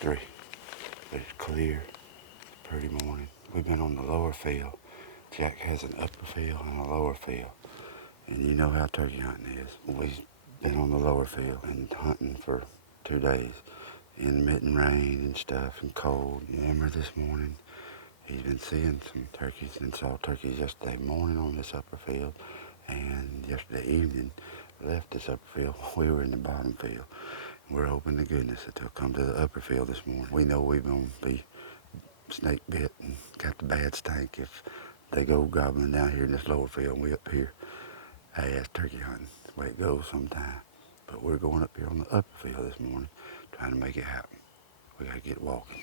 3. But it's clear, pretty morning. We've been on the lower field. Jack has an upper field and a lower field. And you know how turkey hunting is. We've been on the lower field and hunting for 2 days. Intermittent rain and stuff and cold. Remember this morning, he's been seeing some turkeys and saw turkeys yesterday morning on this upper field. And yesterday evening, left this upper field. We were in the bottom field. We're hoping to goodness that they'll come to the upper field this morning. We know we're going to be snake bit and got the bad stink if they go gobbling down here in this lower field and we up here. Hey, that's turkey hunting. That's the way it goes sometimes. But we're going up here on the upper field this morning, trying to make it happen. We got to get walking.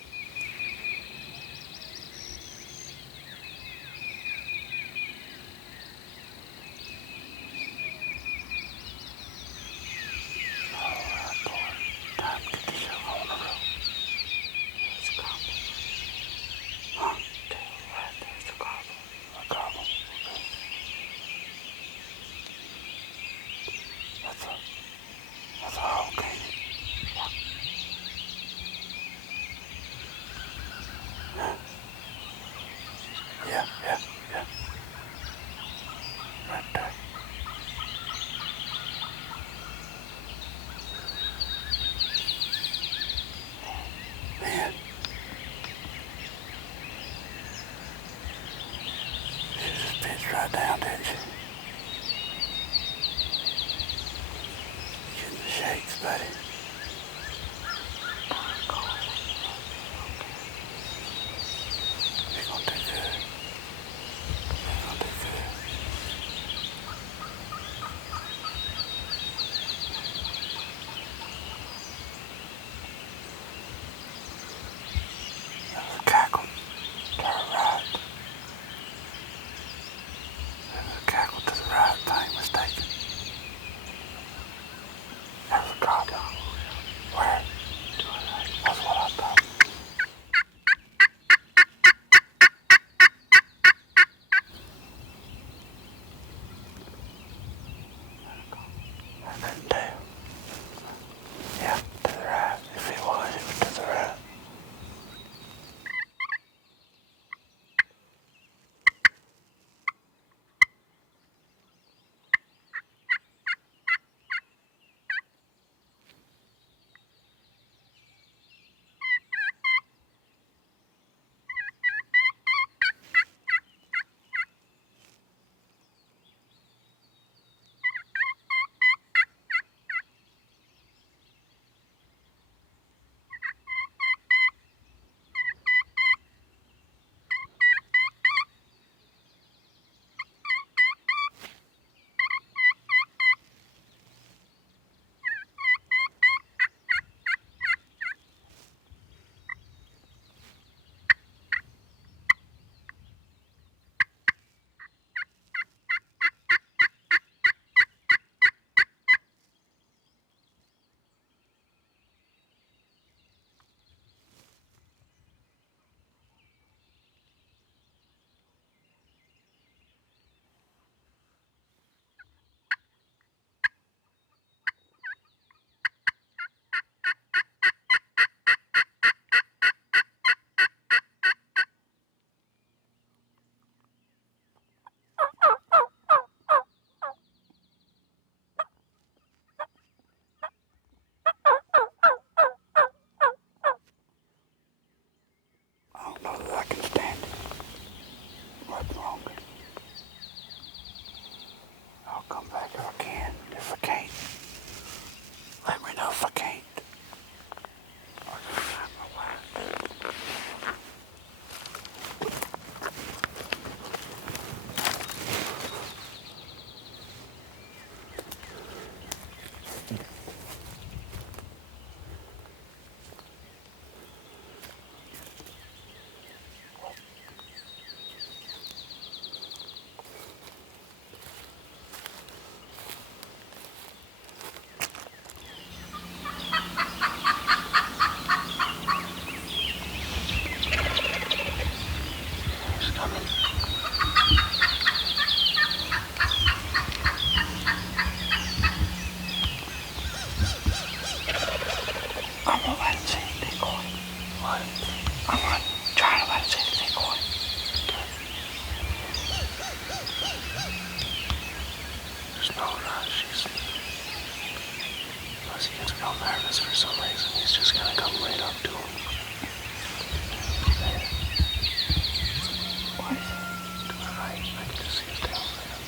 Yeah. Right there. Man. You just pitched right down, didn't you? Getting the shakes, buddy. You're gonna do good. You're gonna do good. That was a cackle. To our right. There was a cackle to the right, if I ain't mistaken. That was a gobbler. Unless he gets real nervous for some reason, he's just gonna come right up to him. What? To the right, I can just see his tail there.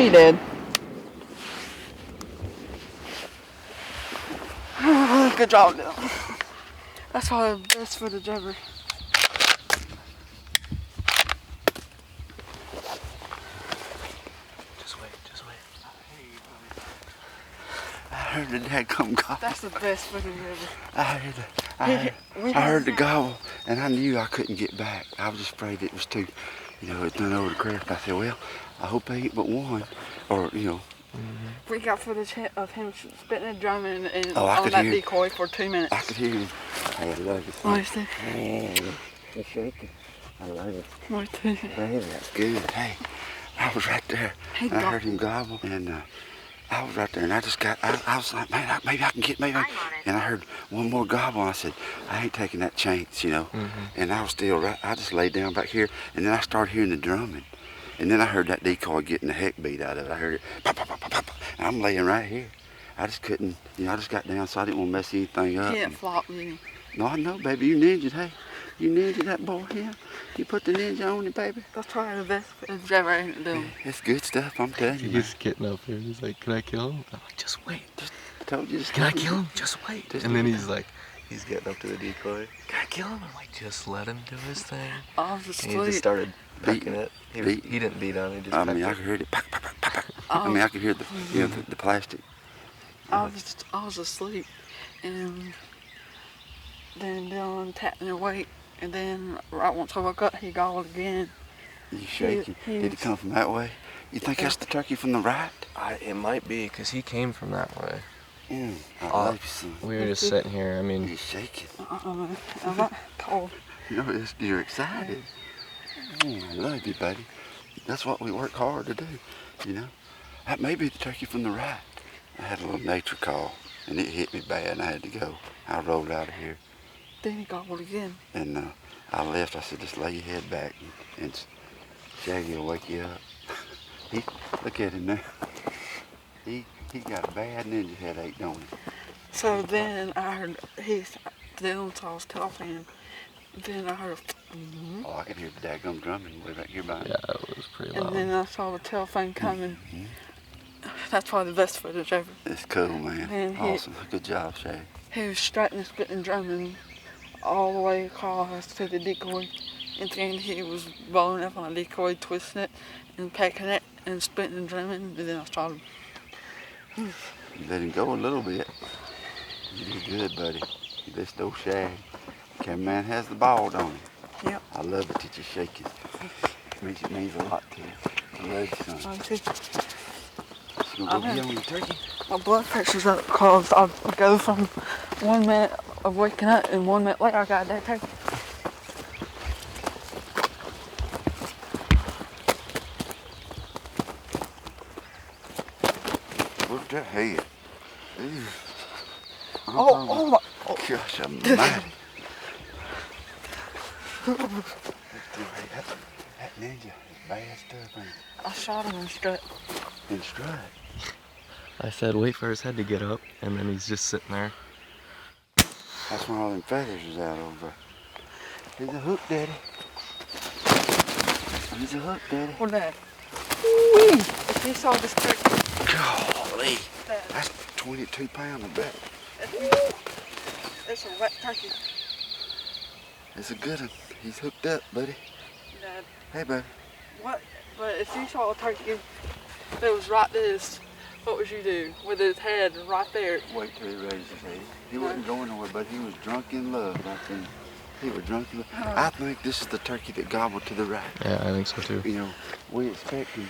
He did. Good job, Dylan. That's probably the best footage ever. Just wait. I heard the dad come gobble. That's the best footage ever. I heard the gobble, and I knew I couldn't get back. I was just afraid it was too, it done over the crest. I said, well, I hope they ain't but one, or. We got footage of him spitting and drumming and Oh, on that decoy for 2 minutes. I could hear him. Hey, I love it. Nice. Hey, it's shaking. I love it. Me too. Baby, that's good. Hey, I was right there. He I heard him gobble, and I was right there, and I was like, man, maybe I can get, maybe. And I heard one more gobble, and I said, I ain't taking that chance, And I was still right. I just laid down back here, and then I started hearing the drumming. And then I heard that decoy getting the heck beat out of it. I heard it, pop, pop, pop, pop, pop. And I'm laying right here. I just couldn't, I just got down, so I didn't want to mess anything up. Can't flop, you. No, I know, baby, you ninjas, hey. You ninja that boy here? You put the ninja on it, baby? That's probably the best it's ever ain't doing. It's good stuff, I'm telling you. He's getting up here and he's like, can I kill him? I'm like, just wait. I told you to Can I stop. kill him? Just wait. Just And then do it. he's like, he's getting up to the decoy. Can I kill him? I'm like, just let him do his thing. I was And he asleep. just started pecking it. Beat. He didn't beat on it, he just I pecked mean, I it. could hear it. Pack, pack, pack, pack, pack. I mean, I could hear the, you know, the plastic. I was asleep, and then Dylan tapped me awake, and then right once I woke up, he gobbled again. You shaking? he Did it come from that way? You think that's the turkey from the right? It might be, because he came from that way. Yeah. I love you, son. We were just sitting here, I mean, You're shaking. I'm not cold. You know, you're excited. Yeah, I love you, buddy. That's what we work hard to do, you know. That may be the turkey from the right. I had a little nature call, and it hit me bad, and I had to go. I rolled out of here, Then he gobbled again. and I left. I said, just lay your head back, and Shaggy will wake you up. Look at him now. He got a bad ninja headache, don't he? So then I heard Dylan saw his telephone. Then I heard, Oh, I could hear the daggum drumming way back here by me. yeah, it was pretty and loud. then I saw the telephone coming. That's probably the best footage ever. It's cool, man. Man, Awesome. Good job, Shaggy. He was striking, spitting, drumming all the way across to the decoy. And then he was rolling up on the decoy, twisting it and pecking it and spitting and drumming. And then I started. You let him go a little bit. You did good, buddy. You listened to old Shag. Cameraman has the ball, don't he? Yep. I love it that you're shaking. It means a lot to you. I love you, son. You gonna go get on your turkey? My blood pressure's up because I go from 1 minute of waking up and 1 minute later I got a dead turkey. Look at that head. Ew. Oh my. Gosh almighty. That ninja is bad stuff, ain't it? I shot him in strut. In stride. I said, wait for his head to get up, and then he's just sitting there. That's when all them feathers is out over. He's a hook daddy. He's a hook daddy. What that? Whee! If you saw this turkey, Golly. That's 22 pounds, I bet. it's a wet turkey. It's a good one. He's hooked up, buddy. Dad, Hey, buddy. what? But if you saw a turkey that was right this, what would you do with his head right there? Wait till he raises his head. He wasn't going nowhere, but he was drunk in love right then. He was drunk in love. I think this is the turkey that gobbled to the right. Yeah, I think so too. You know, we expect him.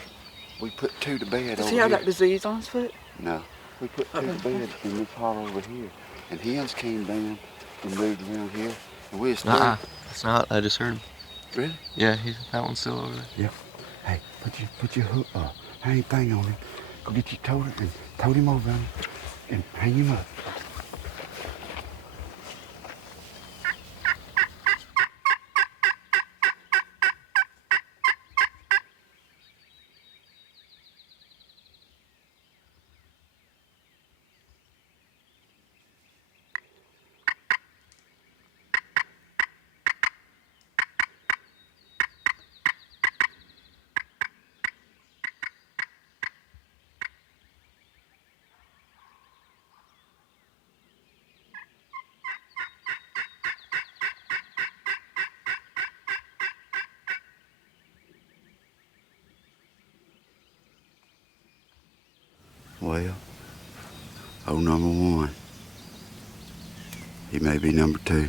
We put two to bed Does over he have here. that disease on his foot? No. We put two to bed in this hollow over here. And hens came down and moved around here. And we expect... Nuh-uh, it's not. I just heard him. Really? Yeah, that one's still over there. Yep. Hey, put your hook, hang thing on him. Go get your totem and tote him over him and hang him up. Well, number one. He may be number two.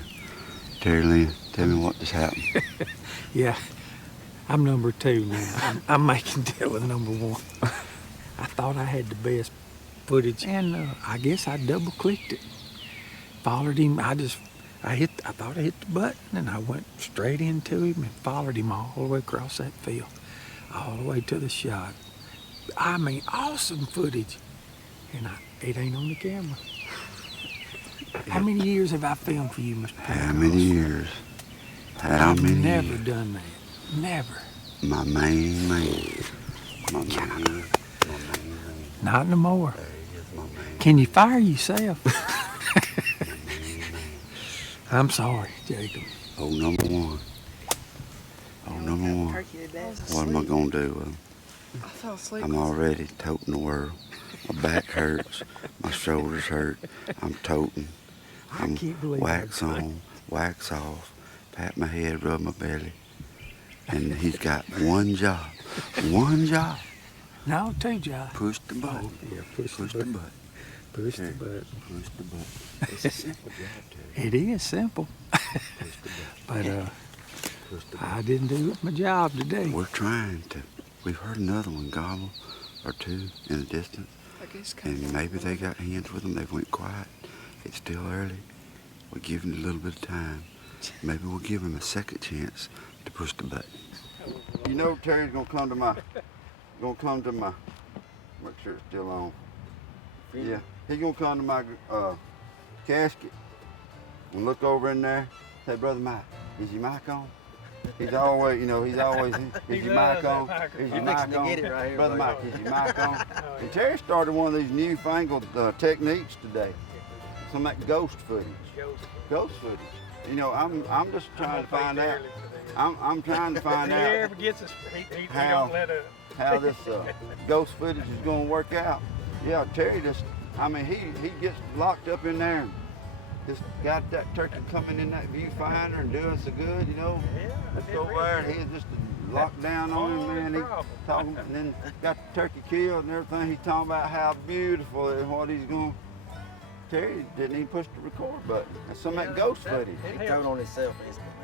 Terry Lynn, tell me what just happened. Yeah, I'm number two now. I'm making Dylan number one. I thought I had the best footage, and I guess I double clicked it. Followed him. I thought I hit the button, and I went straight into him and followed him all the way across that field, all the way to the shot. I mean, awesome footage, and it ain't on the camera. How many years have I filmed for you, Mr. How many years? How I've many never years? done that. Never. My main man. My main man. Not no more. There he is, my man. Can you fire yourself? My main man. I'm sorry, Jacob. Hole number one. Hole number one. Turkey today. What am I gonna do with him? I fell asleep. I'm already toting the world. My back hurts. My shoulders hurt. I'm toting. I can't believe Wax that. on, wax off, pat my head, rub my belly. And he's got one job. One job. No, two jobs. Push the button. Yeah, push the Push the button. button. Push the Terry, button. Push the button. It's a simple job, Terry. It is simple. Push the button. But Push the button. I didn't do my job today. We're trying to. We've heard another one gobble or two in the distance. I guess kind And maybe they got hands with them. They went quiet. It's still early. We'll give him a little bit of time. Maybe we'll give him a second chance to push the button. You know Terry's gonna come to my, make sure it's still on. Yeah, he's gonna come to my casket and look over in there. Say, Brother Mike, is your mic on? He's always, is your mic on? Is your mic on? get it right here, Brother buddy. Mike, is your mic on? And Terry started one of these newfangled techniques today. Some of that ghost footage. Ghost footage. I'm just trying to find out. I'm trying to find out ever gets us, he How? don't let us. how this ghost footage is going to work out. Yeah, Terry he gets locked up in there and just got that turkey coming in that viewfinder and doing so good, Just over there and he's just locked down on him, man. He's talking and then got the turkey killed and everything. He's talking about how beautiful and what he's going. Terry didn't even push the record button. That's some of that ghost footage. He turned on himself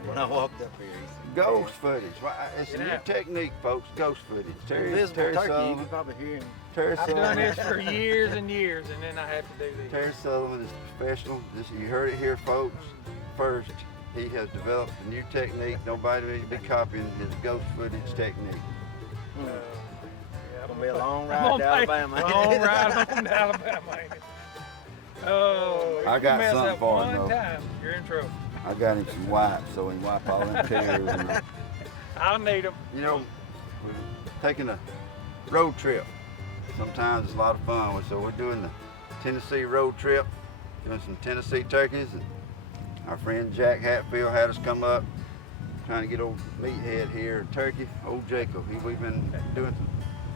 when I walked up here. Ghost footage. It's a new technique, folks. Ghost footage. Terry Invisible turkey, you Sullivan. can probably hear him. Terry I've done this Sullivan. for years and years, and then I have to do this. Terry Sullivan is professional. You heard it here, folks. First, he has developed a new technique. Nobody will be copying his ghost footage technique. Yeah, It's gonna be a long ride I'm to gonna take Alabama. a long ride home to Alabama, ain't it? Oh, I if got you mess something up for him, one though. time, you're in trouble. I got him some wipes so he can wipe all them tears. I'll need them. We're taking a road trip. Sometimes it's a lot of fun. So we're doing the Tennessee road trip, doing some Tennessee turkeys. And our friend Jack Hatfield had us come up, trying to get old meathead here, turkey, old Jacob. We've been doing some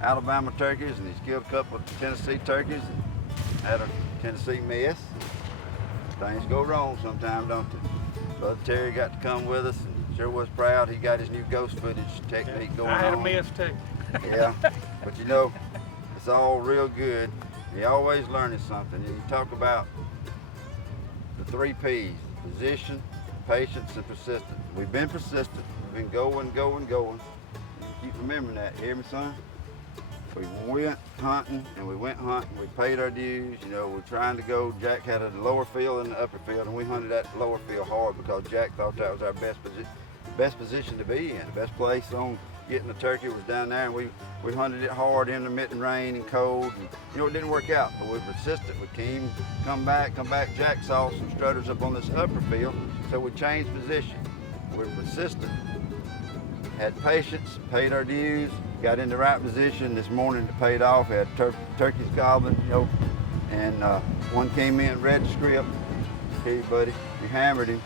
Alabama turkeys, and he's killed a couple of Tennessee turkeys and had a Tennessee mess. Things go wrong sometimes, don't they? Brother Terry got to come with us and sure was proud. He got his new ghost footage technique going on. I had a mess too. Yeah, but it's all real good. You're always learning something. And you talk about the 3 P's: position, patience, and persistence. We've been persistent. We've been going. You keep remembering that. You hear me, son? We went hunting, and we went hunting. We paid our dues. We're trying to go. Jack had a lower field and an upper field, and we hunted that lower field hard because Jack thought that was our best position to be in. The best place on getting the turkey was down there, and we hunted it hard, intermittent rain and cold. And, it didn't work out, but we were persistent. We came, come back. Jack saw some strutters up on this upper field, so we changed position. We were persistent, had patience, paid our dues, got in the right position. This morning it paid off. Had turkeys gobbling, and one came in, read the script. Hey, buddy, we hammered him.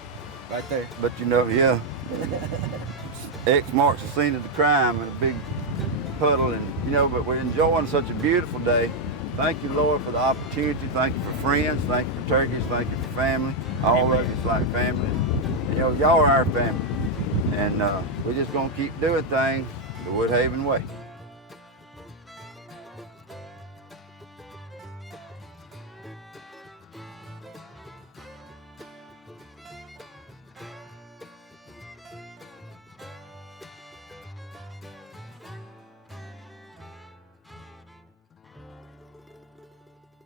Right there. But yeah. X marks the scene of the crime in a big puddle, and but we're enjoying such a beautiful day. Thank you, Lord, for the opportunity. Thank you for friends. Thank you for turkeys. Thank you for family. All of it's like family. And, y'all are our family, and we're just gonna keep doing things the Woodhaven way.